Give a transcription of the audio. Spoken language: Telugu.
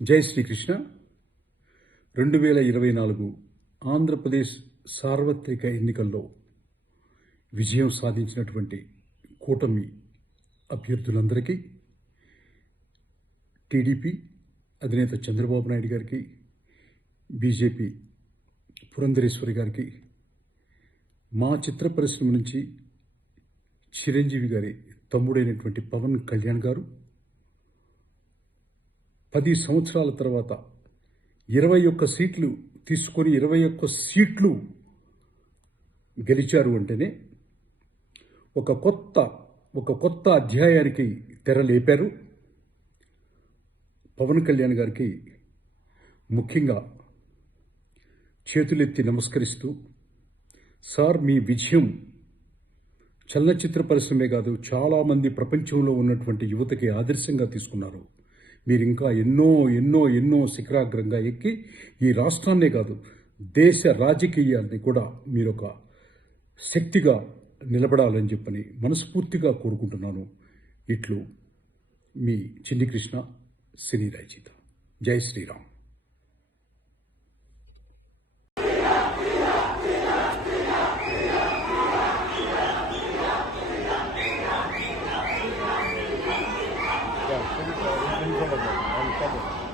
జై శ్రీకృష్ణ. 2024 ఆంధ్రప్రదేశ్ సార్వత్రిక ఎన్నికల్లో విజయం సాధించినటువంటి కూటమి అభ్యర్థులందరికీ, టీడీపీ అధినేత చంద్రబాబు నాయుడు గారికి, బీజేపీ పురంధరేశ్వరి గారికి, మా చిత్ర పరిశ్రమ నుంచి చిరంజీవి గారి తమ్ముడైనటువంటి పవన్ కళ్యాణ్ గారు 10 సంవత్సరాల తర్వాత 21 సీట్లు తీసుకొని 21 సీట్లు గెలిచారు అంటేనే ఒక కొత్త అధ్యాయానికి తెర లేపారు. పవన్ కళ్యాణ్ గారికి ముఖ్యంగా చేతులెత్తి నమస్కరిస్తూ, సార్, మీ విజయం చలనచిత్ర పరిశ్రమే కాదు, చాలామంది ప్రపంచంలో ఉన్నటువంటి యువతకి ఆదర్శంగా తీసుకున్నారు. మీరు ఇంకా ఎన్నో శిఖరాగ్రంగా ఎక్కి ఈ రాష్ట్రాన్నే కాదు, దేశ రాజకీయాల్ని కూడా మీరు ఒక శక్తిగా నిలబడాలని చెప్పని మనస్ఫూర్తిగా కోరుకుంటున్నాను. ఇట్లు మీ చిన్ని కృష్ణ, సినీ రచయిత. జై శ్రీరామ్. Yeah,